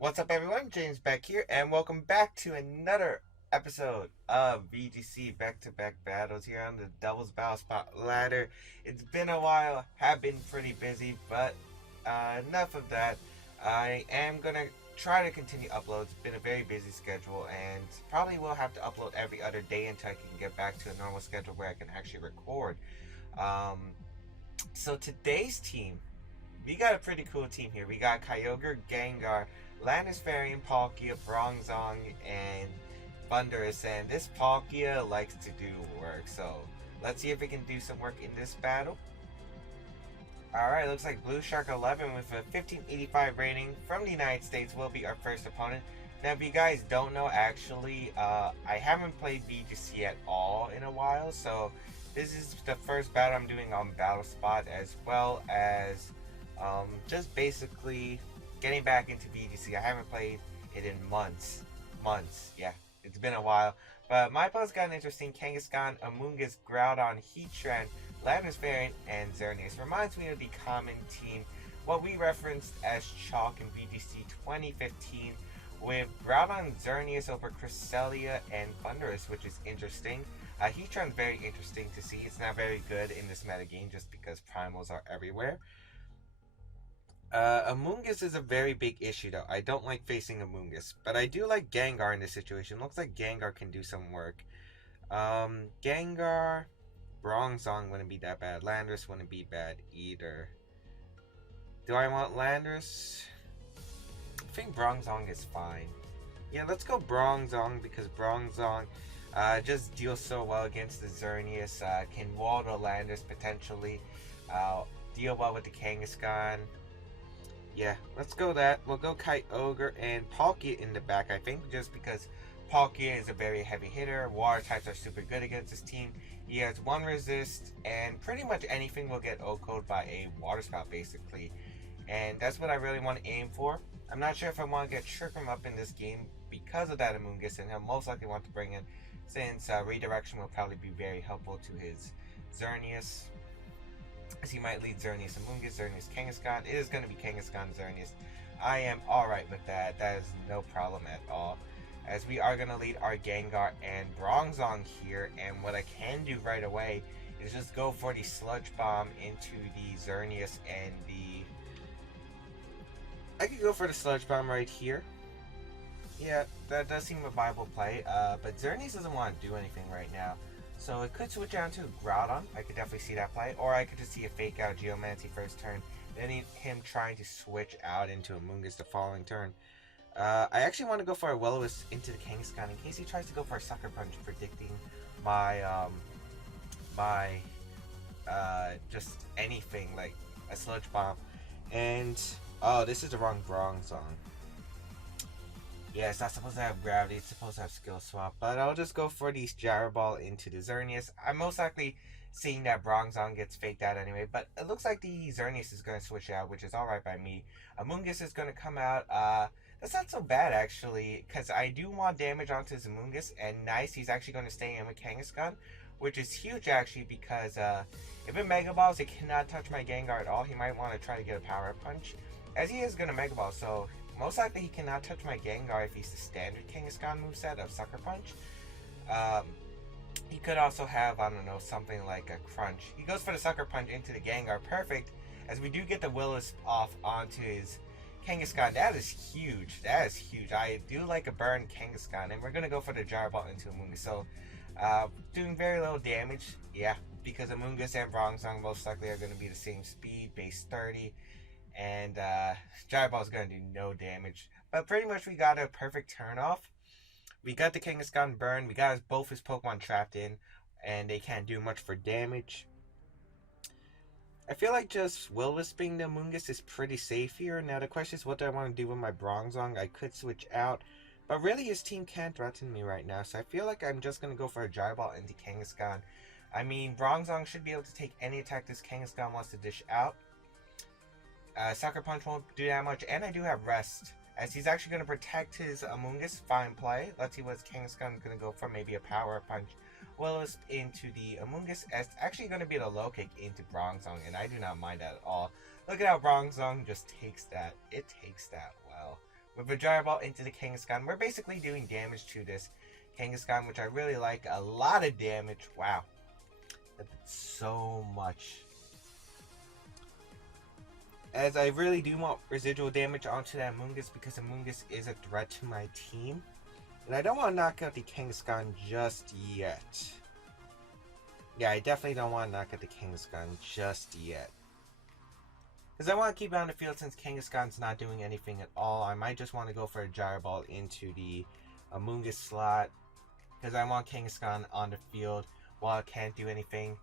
What's up, everyone? James Baek here, and welcome back to another episode of VGC back-to-back battles here on the Devil's Battle Spot ladder. It's been a while, have been pretty busy, but enough of that. I am gonna try to continue uploads. It's been a very busy schedule, and probably will have to upload every other day until I can get back to a normal schedule where I can actually record. Um, so today's team, we got a pretty cool team here. We got Kyogre, Gengar, Landis Varian, Palkia, Bronzong, and Thundurus. And this Palkia likes to do work. So let's see if it can do some work in this battle. Alright, looks like Blue Shark 11 with a 1585 rating from the United States will be our first opponent. Now, if you guys don't know, actually, I haven't played VGC at all in a while, so this is the first battle I'm doing on Battle Spot, as well as just basically getting back into VGC. I haven't played it in months. Yeah, it's been a while. But my opponent's got an interesting Kangaskhan, Amoonguss, Groudon, Heatran, Landis Variant, and Xerneas. Reminds me of the common team, what we referenced as Chalk in VGC 2015, with Groudon, Xerneas over Cresselia and Thundurus, which is interesting. Heatran's very interesting to see. It's not very good in this metagame just because primals are everywhere. Amoonguss is a very big issue though. I don't like facing Amoonguss, but I do like Gengar in this situation. Looks like Gengar can do some work. Gengar, Bronzong wouldn't be that bad. Landorus wouldn't be bad either. Do I want Landorus? I think Bronzong is fine. Yeah, let's go Bronzong because Bronzong just deals so well against the Xerneas. Can wall the Landorus potentially. Deal well with the Kangaskhan. Yeah, let's go that. We'll go Kyogre and Palkia in the back, I think, just because Palkia is a very heavy hitter. Water types are super good against this team. He has one resist, and pretty much anything will get O-code by a water spout, basically. And that's what I really want to aim for. I'm not sure if I want to get Trick Room up in this game because of that Amoonguss, and he'll most likely want to bring in, since redirection will probably be very helpful to his Xerneas. As he might lead Xerneas Amoonguss, Xerneas Kangaskhan. It is going to be Kangaskhan Xerneas. I am alright with that. That is no problem at all. As we are going to lead our Gengar and Bronzong here. And what I can do right away is just go for the Sludge Bomb into the Xerneas and the... I could go for the Sludge Bomb right here. Yeah, that does seem a viable play. But Xerneas doesn't want to do anything right now. So it could switch out to Groudon. I could definitely see that play. Or I could just see a fake out Geomancy first turn. Then him trying to switch out into Amoonguss the following turn. I actually want to go for a Will-O-Wisp into the Kangaskhan in case he tries to go for a Sucker Punch, predicting my just anything like a Sludge Bomb. And oh, this is the wrong Bronzong. Yeah, it's not supposed to have gravity, it's supposed to have skill swap, but I'll just go for the Gyro Ball into the Xerneas. I'm most likely seeing that Bronzong gets faked out anyway, but it looks like the Xerneas is going to switch out, which is alright by me. Amoonguss is going to come out. That's not so bad actually, because I do want damage onto his Amoonguss, and nice, he's actually going to stay in with Kangaskhan, which is huge actually, because if it Mega Balls, it cannot touch my Gengar at all. He might want to try to get a Power Punch, as he is going to Mega Ball, so most likely he cannot touch my Gengar if he's the standard Kangaskhan moveset of Sucker Punch. He could also have, I don't know, something like a Crunch. He goes for the Sucker Punch into the Gengar. Perfect. As we do get the Will-O-Wisp off onto his Kangaskhan. That is huge. That is huge. I do like a burn Kangaskhan. And we're going to go for the Gyro Ball into Amoonguss. So, doing very little damage. Yeah, because Amoonguss and Bronzong most likely are going to be the same speed, base 30. And Gyro Ball is going to do no damage. But pretty much we got a perfect turn off. We got the Kangaskhan burn. We got both his Pokemon trapped in. And they can't do much for damage. I feel like just Will-Wisping the Amoonguss is pretty safe here. Now the question is, what do I want to do with my Bronzong? I could switch out. But really his team can't threaten me right now. So I feel like I'm just going to go for a Gyro Ball into Kangaskhan. I mean, Bronzong should be able to take any attack this Kangaskhan wants to dish out. Sucker Punch won't do that much, and I do have Rest, as he's actually going to protect his Amoonguss. Fine play. Let's see what Kangaskhan is going to go for. Maybe a Power Punch. Will-O-Wisp into the Amoonguss. It's actually going to be the low kick into Bronzong, and I do not mind that at all. Look at how Bronzong just takes that. It takes that well. with a Gyro Ball into the Kangaskhan. We're basically doing damage to this Kangaskhan, which I really like. A lot of damage. Wow. That's so much. As I really do want residual damage onto that Amoonguss because Amoonguss is a threat to my team. And I don't want to knock out the Kangaskhan just yet. Yeah, I definitely don't want to knock out the Kangaskhan just yet. Because I want to keep it on the field since Kangaskhan's not doing anything at all. I might just want to go for a Gyro Ball into the Amoonguss slot. Because I want Kangaskhan on the field while it can't do anything.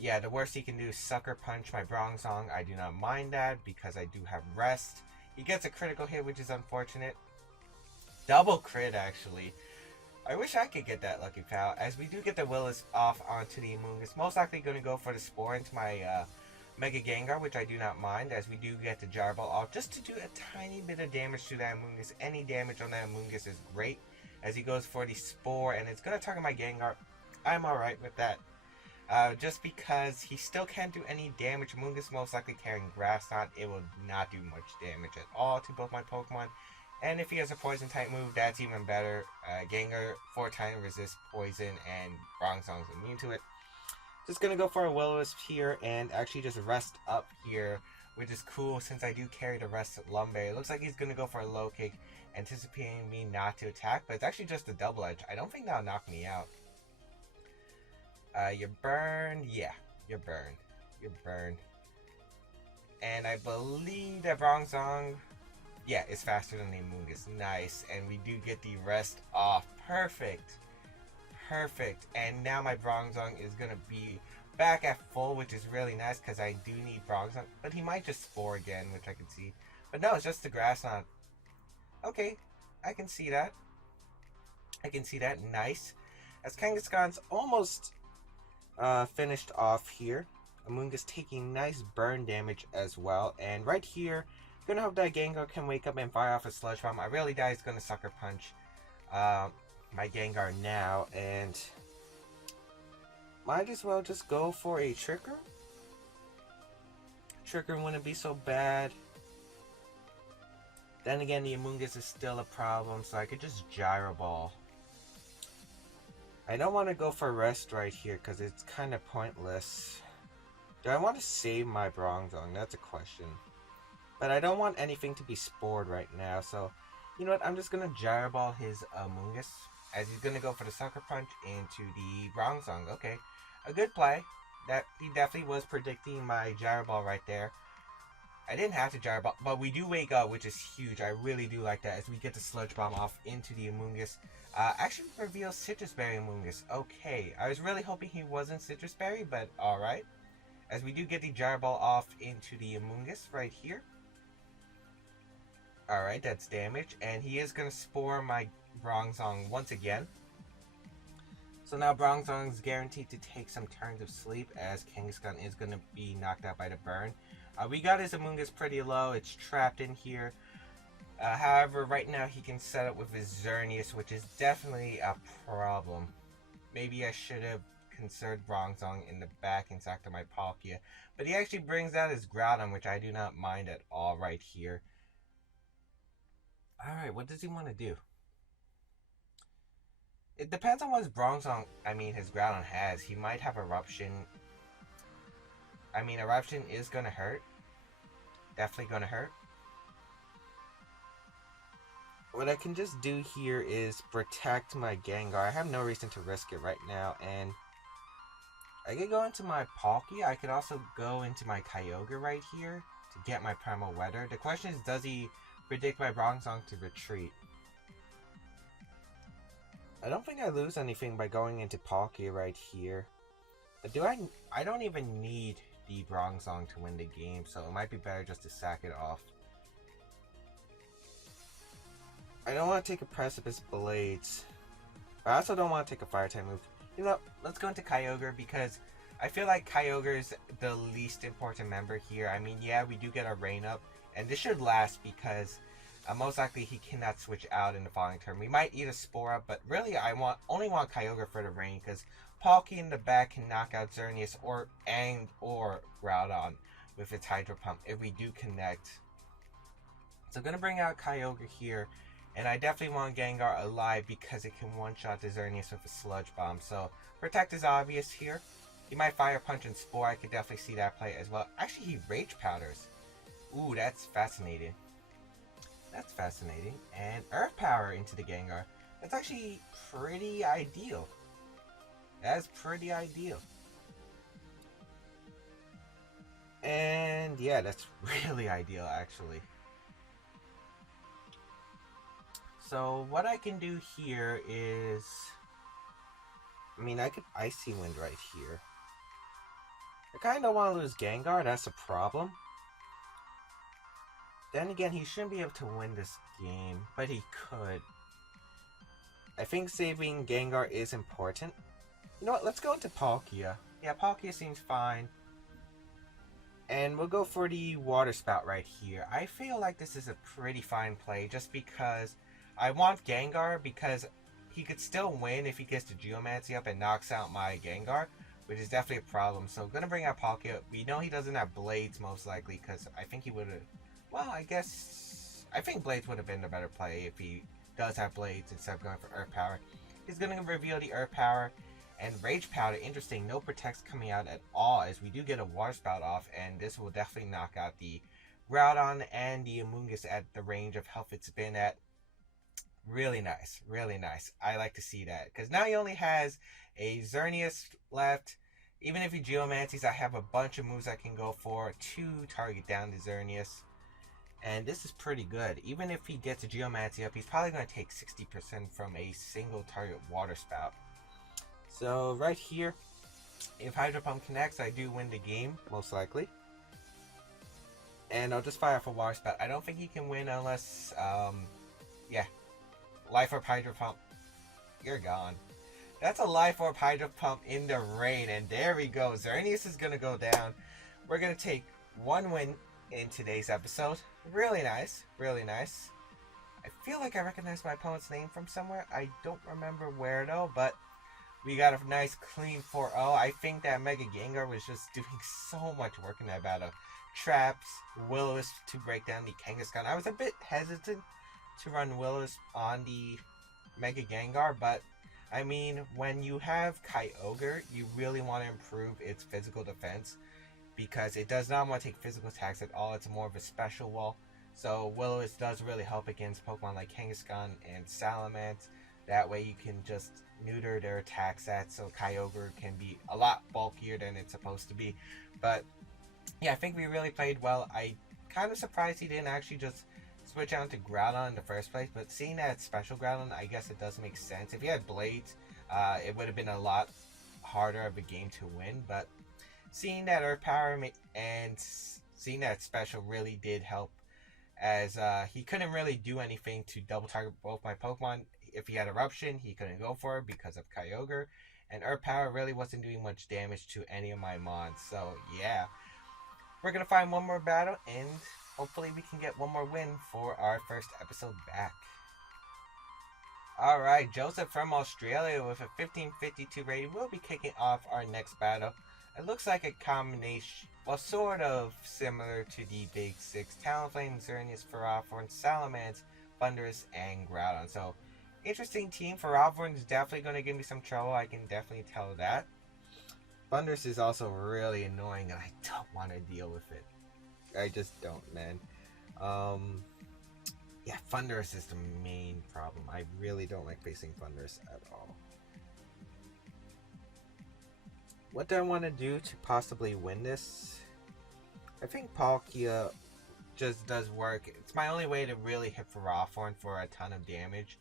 Yeah, the worst he can do is Sucker Punch my Bronzong. I do not mind that because I do have Rest. He gets a critical hit, which is unfortunate. Double crit, actually. I wish I could get that Lucky Pal. As we do get the Willis off onto the Amoonguss. Most likely going to go for the Spore into my Mega Gengar, which I do not mind. As we do get the Gyro Ball off just to do a tiny bit of damage to that Amoonguss. Any damage on that Amoonguss is great. As he goes for the Spore, and it's going to target my Gengar. I'm alright with that. Just because he still can't do any damage. Amoonguss most likely carrying Grass Knot. It will not do much damage at all to both my Pokemon. And if he has a Poison type move, that's even better. Gengar 4-time resists Poison, and Bronzong's immune to it. Just gonna go for a Will-O-Wisp here, and actually just rest up here, which is cool since I do carry the rest of Lumberry. It looks like he's gonna go for a low kick, anticipating me not to attack, but it's actually just a double edge. I don't think that'll knock me out. You're burned. Yeah, you're burned. You're burned. And I believe that Bronzong, yeah, is faster than the Amoonguss. Nice. And we do get the rest off. Perfect. Perfect. And now my Bronzong is going to be back at full, which is really nice because I do need Bronzong. But he might just Spore again, which I can see. But no, it's just the Grass Knot. Okay, I can see that. I can see that. Nice. As Kangaskhan's almost finished off here. Amoonguss taking nice burn damage as well. And right here, gonna hope that Gengar can wake up and fire off a Sludge Bomb. I really doubt he's gonna Sucker Punch my Gengar now. And might as well just go for a Trigger. Trigger wouldn't be so bad. Then again, the Amoonguss is still a problem, so I could just Gyro Ball. I don't want to go for Rest right here because it's kind of pointless. Do I want to save my Bronzong? That's a question. But I don't want anything to be spored right now, so you know what? I'm just going to Gyro Ball his Amoonguss as he's going to go for the Sucker Punch into the Bronzong. Okay, a good play. That he definitely was predicting my Gyro Ball right there. I didn't have to Gyro Ball, but we do wake up, which is huge. I really do like that as we get the Sludge Bomb off into the Amoonguss. Actually reveals Citrus Berry Amoonguss. Okay, I was really hoping he wasn't Citrus Berry, but alright. As we do get the Gyro Ball off into the Amoonguss right here. Alright, that's damage. And he is going to Spore my Bronzong once again. So now Bronzong's guaranteed to take some turns of sleep as Kangaskhan is going to be knocked out by the burn. We got his Amoonguss pretty low. It's trapped in here. However, right now he can set up with his Xerneas, which is definitely a problem. Maybe I should have considered Bronzong in the back and sacked my Palkia. But he actually brings out his Groudon, which I do not mind at all right here. Alright, what does he want to do? It depends on what his Bronzong, his Groudon has. He might have Eruption. Eruption is going to hurt. Definitely going to hurt. What I can just do here is protect my Gengar. I have no reason to risk it right now. And I could go into my Palkia. I could also go into my Kyogre right here to get my Primal Weather. The question is, does he predict my Bronzong to retreat? I don't think I lose anything by going into Palkia right here. But I don't even need the Bronzong to win the game, so it might be better just to sack it off. I don't want to take a Precipice Blades. But I also don't want to take a Fire type move. You know, let's go into Kyogre because I feel like Kyogre is the least important member here. Yeah, we do get a Rain Up, and this should last because most likely he cannot switch out in the following turn. We might eat a Spore Up, but really I only want Kyogre for the Rain because Palkia in the back can knock out Xerneas or Groudon with its Hydro Pump if we do connect. So I'm going to bring out Kyogre here. And I definitely want Gengar alive because it can one-shot the Xerneas with a Sludge Bomb. So Protect is obvious here. He might Fire Punch and Spore. I could definitely see that play as well. Actually, he Rage Powders. Ooh, that's fascinating. That's fascinating. And Earth Power into the Gengar. That's actually pretty ideal. That's pretty ideal. And yeah, that's really ideal actually. So what I can do here is, I mean, I could Icy Wind right here. I kind of don't want to lose Gengar, that's a problem. Then again, he shouldn't be able to win this game, but he could. I think saving Gengar is important. You know what, let's go into Palkia. Yeah, Palkia seems fine. And we'll go for the Water Spout right here. I feel like this is a pretty fine play just because I want Gengar because he could still win if he gets the Geomancy up and knocks out my Gengar, which is definitely a problem. So I'm going to bring out Palkia. We know he doesn't have Blades most likely because I think he would have... Well, I think Blades would have been the better play if he does have Blades instead of going for Earth Power. He's going to reveal the Earth Power. And Rage Powder, interesting, no Protects coming out at all as we do get a Water Spout off, and this will definitely knock out the Groudon and the Amoonguss at the range of health it's been at. Really nice, really nice. I like to see that, because now he only has a Xerneas left. Even if he Geomancies, I have a bunch of moves I can go for to target down the Xerneas. And this is pretty good. Even if he gets a Geomancy up, he's probably going to take 60% from a single target Water Spout. So right here, if Hydro Pump connects, I do win the game, most likely. And I'll just fire off a Water Spout. I don't think he can win unless, yeah. Life Orb Hydro Pump. You're gone. That's a Life Orb Hydro Pump in the rain, and there we go. Xerneas is going to go down. We're going to take one win in today's episode. Really nice, really nice. I feel like I recognize my opponent's name from somewhere. I don't remember where though, but we got a nice clean 4-0. I think that Mega Gengar was just doing so much work in that battle. Traps, Will-O-Wisp to break down the Kangaskhan. I was a bit hesitant to run Will-O-Wisp on the Mega Gengar, but I mean, when you have Kyogre, you really want to improve its physical defense because it does not want to take physical attacks at all. It's more of a special wall. So Will-O-Wisp does really help against Pokemon like Kangaskhan and Salamence. That way you can just neuter their attack stats so Kyogre can be a lot bulkier than it's supposed to be. But yeah, I think we really played well. I kind of surprised he didn't actually just switch out to Groudon in the first place, but seeing that it's special Groudon, I guess it does make sense. If he had Blades, it would have been a lot harder of a game to win, but seeing that Earth Power and seeing that special really did help, as he couldn't really do anything to double target both my Pokemon. If he had Eruption, he couldn't go for it because of Kyogre, and Earth Power really wasn't doing much damage to any of my mons. So yeah, we're gonna find one more battle, and hopefully we can get one more win for our first episode back. Alright, Joseph from Australia with a 1552 rating will be kicking off our next battle. It looks like a combination, well, sort of similar to the Big Six: Talonflame, Xerneas, Ferrothorn, Salamence, Thundurus, and Groudon. So, interesting team. Ferrothorn is definitely going to give me some trouble. I can definitely tell that. Thundurus is also really annoying, and I don't want to deal with it. I just don't, man. Yeah, Thundurus is the main problem. I really don't like facing Thundurus at all. What do I want to do to possibly win this? I think Palkia just does work. It's my only way to really hit Ferrothorn for a ton of damage.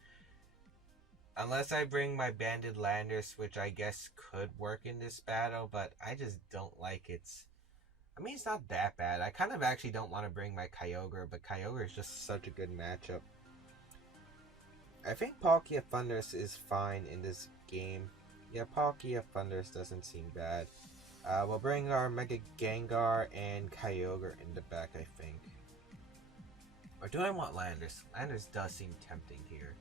Unless I bring my Banded Landers, which I guess could work in this battle, but I just don't like its... I mean, it's not that bad. I kind of actually don't want to bring my Kyogre, but Kyogre is just such a good matchup. I think Palkia Thundurus is fine in this game. Yeah, Palkia Thundurus doesn't seem bad. We'll bring our Mega Gengar and Kyogre in the back, I think. Or do I want Landers? Landers does seem tempting here.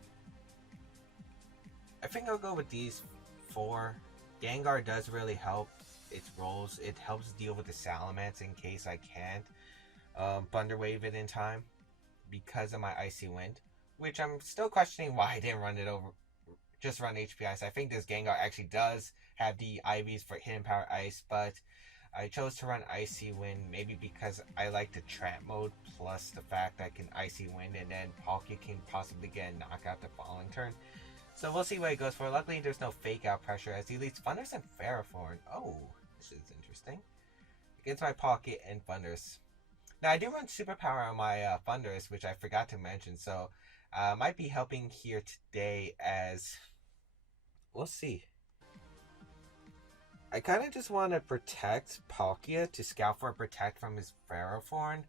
I think I'll go with these four. Gengar does really help its roles. It helps deal with the Salamence in case I can't Thunder Wave it in time. because of my Icy Wind, which I'm still questioning why I didn't run it over. Just run HPI. So I think this Gengar actually does have the IVs for Hidden Power Ice, but I chose to run Icy Wind maybe because I like the trap mode plus the fact that I can Icy Wind and then Palkia can possibly get a knockout the following turn. So we'll see what he goes for. Luckily, there's no fake out pressure as he leads Thundurus and Ferrothorn. Oh, this is interesting. Against my Palkia and Thundurus. Now, I do run Superpower on my Thundurus, which I forgot to mention, so might be helping here today as... We'll see. I kind of just want to protect Palkia to scout for a protect from his Ferrothorn.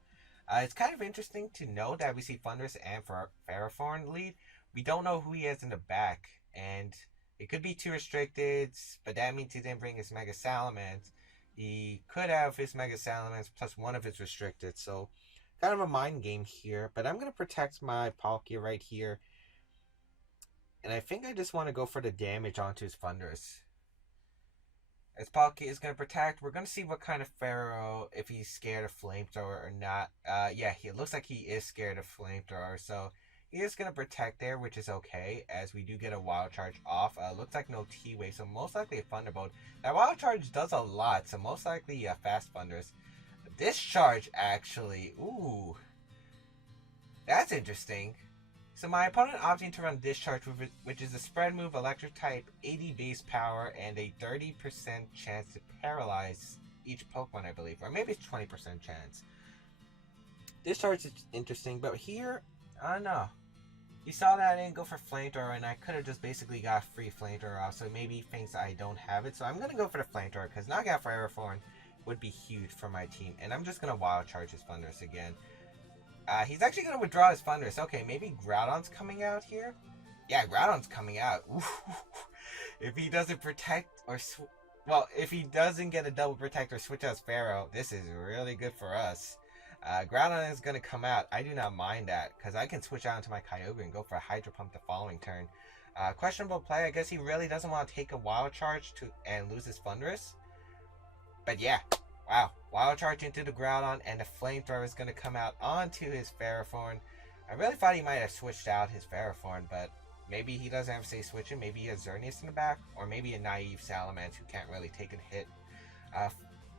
It's kind of interesting to know that we see Thundurus and Ferrothorn lead. We don't know who he has in the back, and it could be 2 restricted, but that means he didn't bring his Mega Salamence. He could have his Mega Salamence plus one of his restricted, so kind of a mind game here. But I'm going to protect my Palkia right here. And I think I just want to go for the damage onto his Thundurus. As Palkia is going to protect, we're going to see what kind of Pharaoh, if he's scared of Flamethrower or not. Yeah, it looks like he is scared of Flamethrower, so he is going to protect there, which is okay, as we do get a Wild Charge off. Looks like no T-Wave, so most likely a Thunderbolt. That Wild Charge does a lot, so most likely a Fast Thundurus. Discharge, actually. Ooh. That's interesting. So my opponent opting to run Discharge, which is a spread move, electric type, 80 base power, and a 30% chance to paralyze each Pokemon, I believe. Or maybe it's 20% chance. Discharge is interesting, but here, I don't know. He saw that I didn't go for Flamethrower, and I could have just basically got free Flamethrower off, so maybe he thinks I don't have it. So I'm going to go for the Flamethrower, because knockout for Ferrothorn would be huge for my team. And I'm just going to Wild Charge his Thundurus again. He's actually going to withdraw his Thundurus. Okay, maybe Groudon's coming out here? Yeah, Groudon's coming out. If he doesn't protect or... well, if he doesn't get a double protect or switch out Pharaoh, this is really good for us. Groudon is going to come out. I do not mind that, because I can switch out into my Kyogre and go for a Hydro Pump the following turn. Questionable play. I guess he really doesn't want to take a Wild Charge and lose his Thundurus. But yeah, wow. Wild Charge into the Groudon, and the Flamethrower is going to come out onto his Ferrothorn. I really thought he might have switched out his Ferrothorn, but maybe he doesn't have to say switching. Maybe he has Xerneas in the back, or maybe a naive Salamence who can't really take a hit.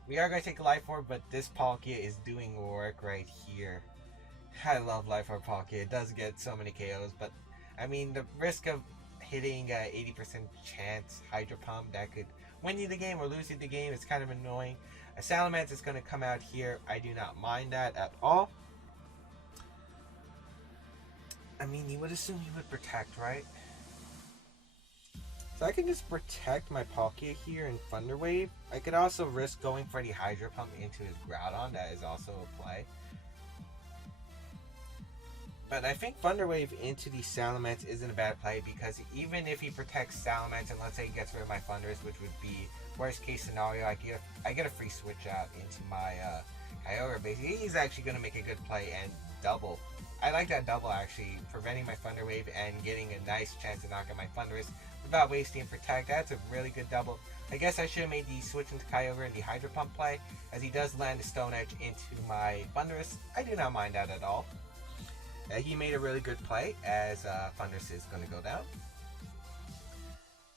We are going to take a Life Orb, but this Palkia is doing work right here. I love Life Orb Palkia. It does get so many KOs, but I mean, the risk of hitting 80% chance Hydro Pump that could win you the game or lose you the game is kind of annoying. A Salamence is going to come out here. I do not mind that at all. I mean, you would assume he would protect, right? So I can just protect my Palkia here in Thunder Wave. I could also risk going for the Hydro Pump into his Groudon. That is also a play. But I think Thunder Wave into the Salamence isn't a bad play, because even if he protects Salamence and let's say he gets rid of my Thundurus, which would be worst case scenario, I get a free switch out into my Kyogre. Basically, he's actually going to make a good play and double. I like that double, actually, preventing my Thunder Wave and getting a nice chance to knock out my Thundurus without wasting Protect. That's a really good double. I guess I should have made the switch into Kyogre and the Hydro Pump play, as he does land the Stone Edge into my Thundurus. I do not mind that at all. He made a really good play, as Thundurus is going to go down.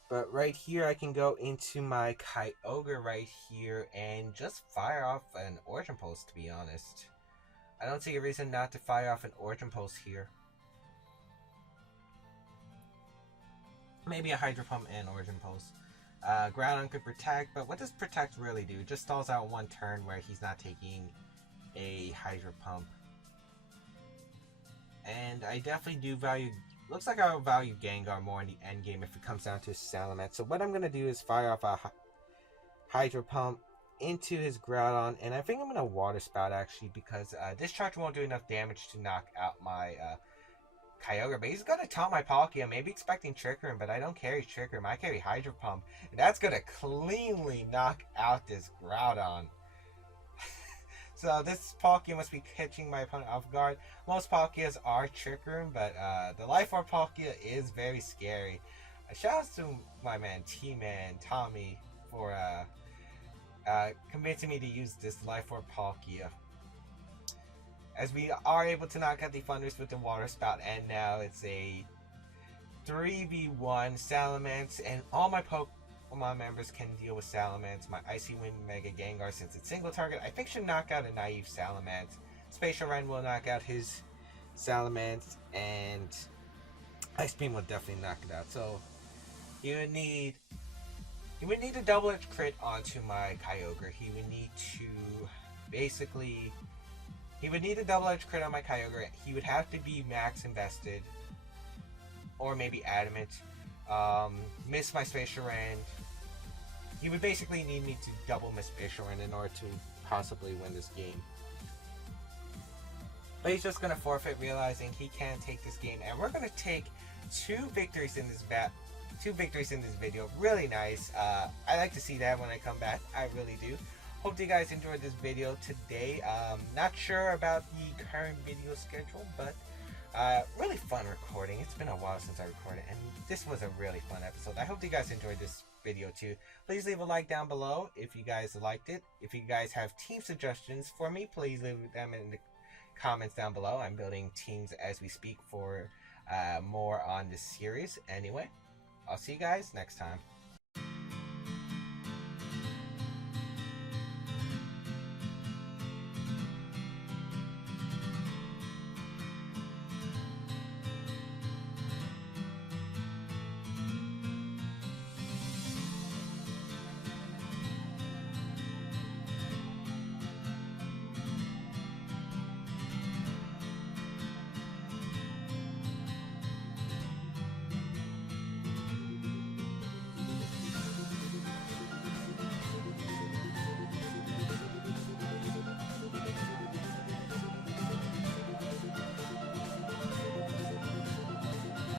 But right here, I can go into my Kyogre right here and just fire off an Origin Pulse, to be honest. I don't see a reason not to fire off an Origin Pulse here. Maybe a Hydro Pump and Origin Pulse. Groudon could protect, but what does protect really do? It just stalls out one turn where he's not taking a Hydro Pump. And I definitely do value... Looks like I'll value Gengar more in the end game if it comes down to Salamence. So what I'm going to do is fire off a Hydro Pump into his Groudon. And I think I'm going to Water Spout, actually, because Discharge won't do enough damage to knock out my Kyogre. But he's going to taunt my Palkia, maybe expecting Trick Room, but I don't carry Trick Room. I carry Hydro Pump. And that's going to cleanly knock out this Groudon. So this Palkia must be catching my opponent off guard. Most Palkias are Trick Room, but the Life Orb Palkia is very scary. Shout out to my man T-Man, Tommy, for convincing me to use this Life Orb Palkia. as we are able to knock out the Thunders with the Water Spout, and now it's a 3v1 Salamence, and all my Pokemon members can deal with Salamence. My Icy Wind Mega Gengar, since it's single target, I think should knock out a naive Salamence. Spatial Ren will knock out his Salamence, and Ice Beam will definitely knock it out. So you would need a double edge crit onto my Kyogre. He would need a double edge crit on my Kyogre. He would have to be max invested, or maybe adamant. Miss my Spatial Ren. He would basically need me to double miss Spatial Ren in order to possibly win this game. But he's just gonna forfeit, realizing he can't take this game, and we're gonna take two victories in this video. Really nice. I like to see that when I come back. I really do. Hope you guys enjoyed this video today. Not sure about the current video schedule, but really fun recording. It's been a while since I recorded, and this was a really fun episode. I hope you guys enjoyed this video too. Please leave a like down below if you guys liked it. If you guys have team suggestions for me, please leave them in the comments down below. I'm building teams as we speak for more on this series. Anyway, I'll see you guys next time.